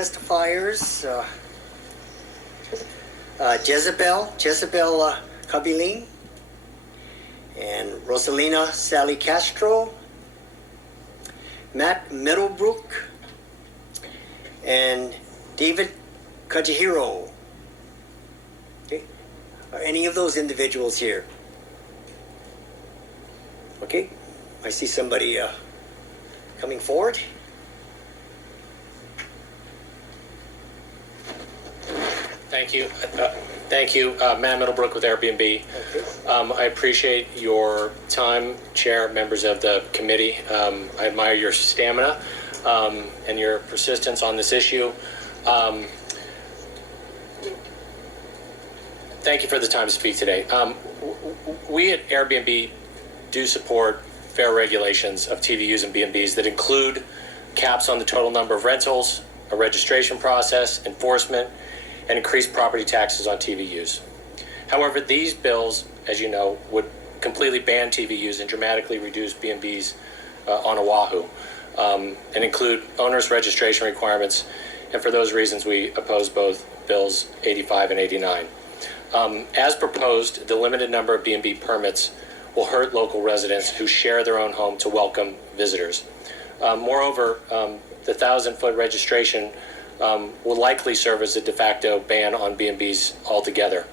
testifiers, Jezebel Kabilin, and Rosalina Sally Castro, Matt Middlebrook, and David Kajihiro. Okay. Are any of those individuals here? Okay, I see somebody coming forward. Thank you. Matt Middlebrook with AirBnB. I appreciate your time, Chair, members of the committee. I admire your stamina and your persistence on this issue. Thank you for the time to speak today. We at AirBnB do support fair regulations of TVUs and B&Bs that include caps on the total number of rentals, a registration process, enforcement, and increased property taxes on TVUs. However, these bills, as you know, would completely ban TVUs and dramatically reduce B&Bs on Oahu and include onerous registration requirements. And for those reasons, we oppose both bills 85 and 89. As proposed, the limited number of B&B permits will hurt local residents who share their own home to welcome visitors. Moreover, the 1,000-foot registration will likely serve as a de facto ban on B&Bs altogether.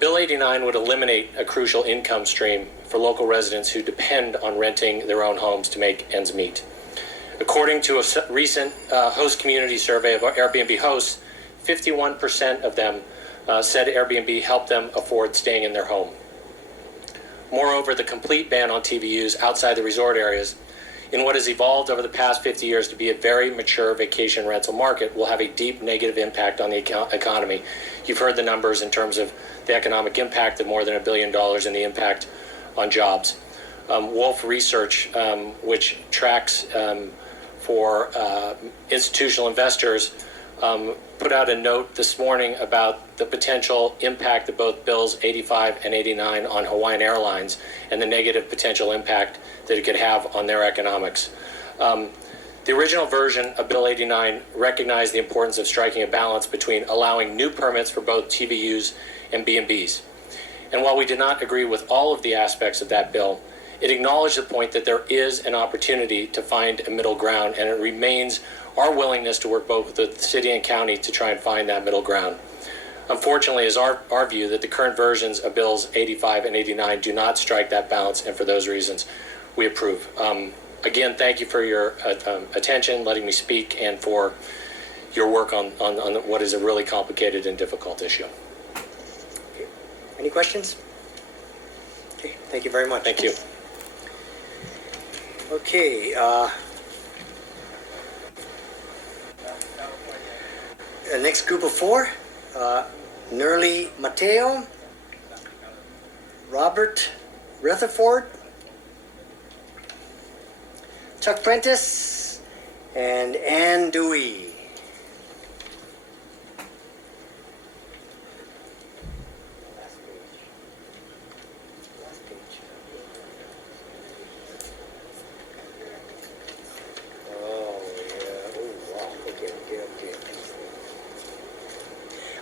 Bill 89 would eliminate a crucial income stream for local residents who depend on renting their own homes to make ends meet. According to a recent host community survey of Airbnb hosts, 51% of them said Airbnb helped them afford staying in their home. Moreover, the complete ban on TVUs outside the resort areas in what has evolved over the past 50 years to be a very mature vacation rental market will have a deep negative impact on the economy. You've heard the numbers in terms of the economic impact of more than $1 billion and the impact on jobs. Wolf Research, which tracks for institutional investors, put out a note this morning about the potential impact of both bills 85 and 89 on Hawaiian Airlines and the negative potential impact that it could have on their economics. The original version of Bill 89 recognized the importance of striking a balance between allowing new permits for both TVUs and B&Bs. And while we did not agree with all of the aspects of that bill, it acknowledged the point that there is an opportunity to find a middle ground, and it remains our willingness to work both with the city and county to try and find that middle ground. Unfortunately, is our view that the current versions of bills 85 and 89 do not strike that balance, and for those reasons, we approve. Again, thank you for your attention, letting me speak, and for your work on what is a really complicated and difficult issue. Okay. Any questions? Okay, thank you very much. Thank you. Okay, the next group of four, Nerly Mateo, Robert Retherford, Chuck Prentiss, and Ann Dewey.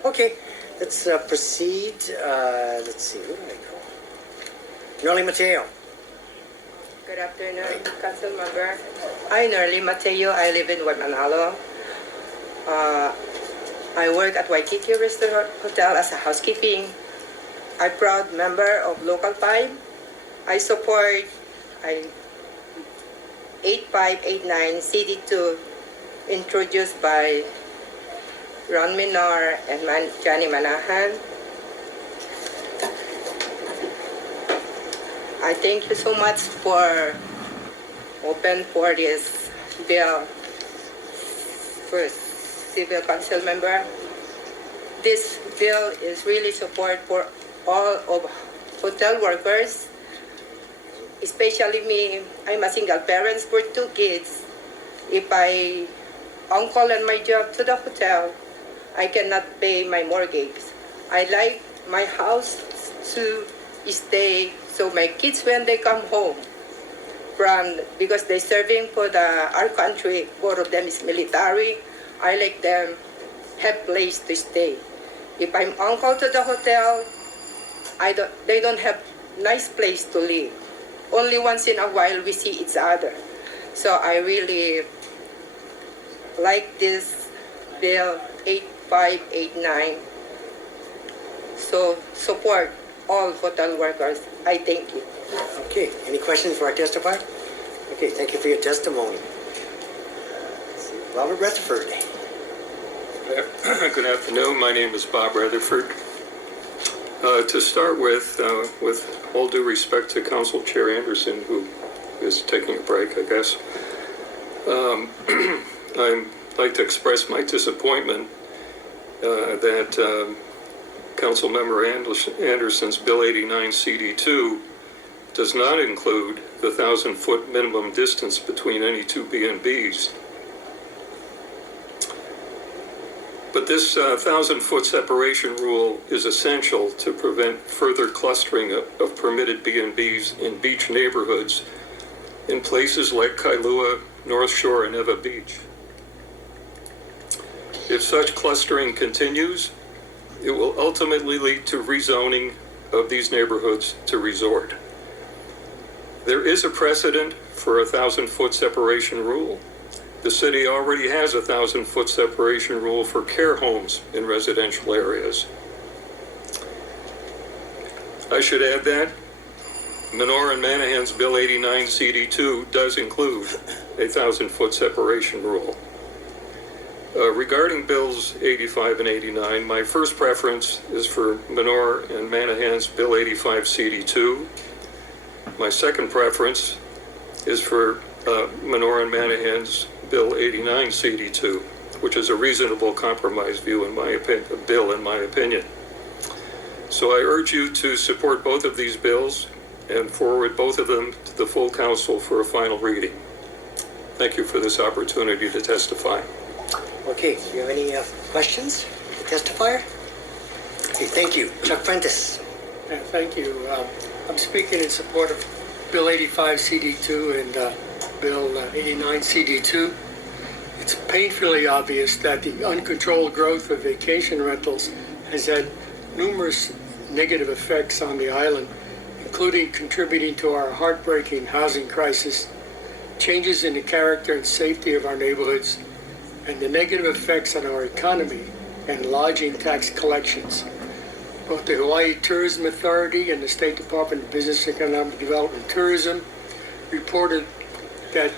Okay, let's proceed. Let's see, who do I call? Nerly Mateo. Good afternoon, Council Member. I'm Nerly Mateo. I live in Manalo. I work at Waikiki Restaurant Hotel as a housekeeping. I'm proud member of Local 5. I support 8589 CD2 introduced by Ron Menor and Johnny Manahan. I thank you so much for open for this bill. First, civil council member. This bill is really support for all of hotel workers, especially me. I'm a single parent for 2 kids. If I on-call on my job to the hotel, I cannot pay my mortgage. I like my house to stay so my kids, when they come home because they're serving for our country, both of them is military. I like them have place to stay. If I'm on call to the hotel, they don't have nice place to live. Only once in a while we see each other. So I really like this bill 8589. So support all hotel workers. I thank you. Okay, any questions for our testifier? Okay, thank you for your testimony. Robert Retherford. Good afternoon. My name is Bob Retherford. To start with all due respect to Council Chair Anderson, who is taking a break, I guess, I'd like to express my disappointment that Councilmember Anderson's Bill 89 CD2 does not include the 1,000-foot minimum distance between any two B&Bs. But this 1,000-foot separation rule is essential to prevent further clustering of permitted B&Bs in beach neighborhoods in places like Kailua, North Shore, and Eva Beach. If such clustering continues, it will ultimately lead to rezoning of these neighborhoods to resort. There is a precedent for a 1,000-foot separation rule. The city already has a 1,000-foot separation rule for care homes in residential areas. I should add that Menor and Manahan's Bill 89 CD2 does include a 1,000-foot separation rule. Regarding Bills 85 and 89, my first preference is for Menor and Manahan's Bill 85 CD2. My second preference is for Menor and Manahan's Bill 89 CD2, which is a reasonable compromise view in my opinion. So I urge you to support both of these bills and forward both of them to the full council for a final reading. Thank you for this opportunity to testify. Okay, do you have any questions for the testifier? Okay, thank you. Chuck Prentiss. Thank you. I'm speaking in support of Bill 85 CD2 and Bill 89 CD2. It's painfully obvious that the uncontrolled growth of vacation rentals has had numerous negative effects on the island, including contributing to our heartbreaking housing crisis, changes in the character and safety of our neighborhoods, and the negative effects on our economy and lodging tax collections. Both the Hawaii Tourism Authority and the State Department of Business, Economic Development and Tourism reported that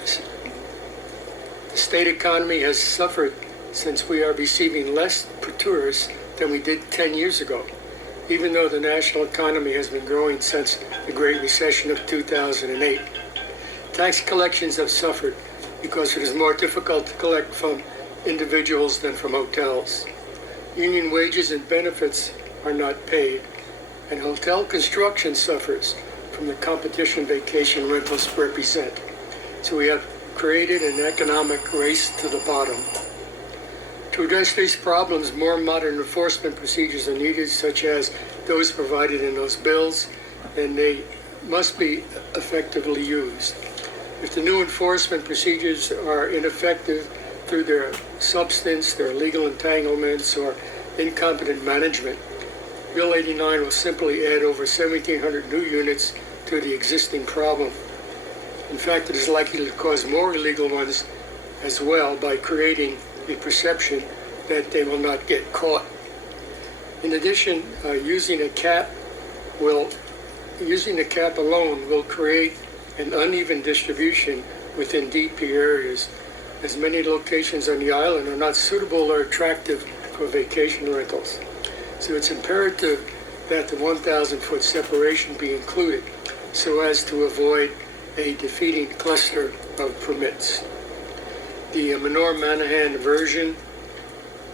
the state economy has suffered since we are receiving less per tourist than we did 10 years ago, even though the national economy has been growing since the Great Recession of 2008. Tax collections have suffered because it is more difficult to collect from individuals than from hotels. Union wages and benefits are not paid, and hotel construction suffers from the competition vacation rentals represent. So we have created an economic race to the bottom. To address these problems, more modern enforcement procedures are needed, such as those provided in those bills, and they must be effectively used. If the new enforcement procedures are ineffective through their substance, their legal entanglements, or incompetent management, Bill 89 will simply add over 1,700 new units to the existing problem. In fact, it is likely to cause more illegal ones as well by creating a perception that they will not get caught. In addition, using a cap alone will create an uneven distribution within DP areas, as many locations on the island are not suitable or attractive for vacation rentals. So it's imperative that the 1,000-foot separation be included so as to avoid a defeating cluster of permits. The Menor-Manahan version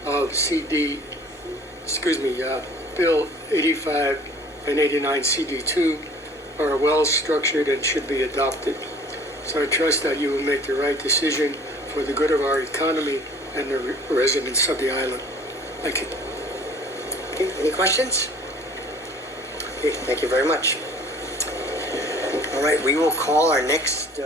of Bill 85 and 89 CD2 are well structured and should be adopted. So I trust that you will make the right decision for the good of our economy and the residents of the island. Thank you. Okay, any questions? Okay, thank you very much. All right, we will call our next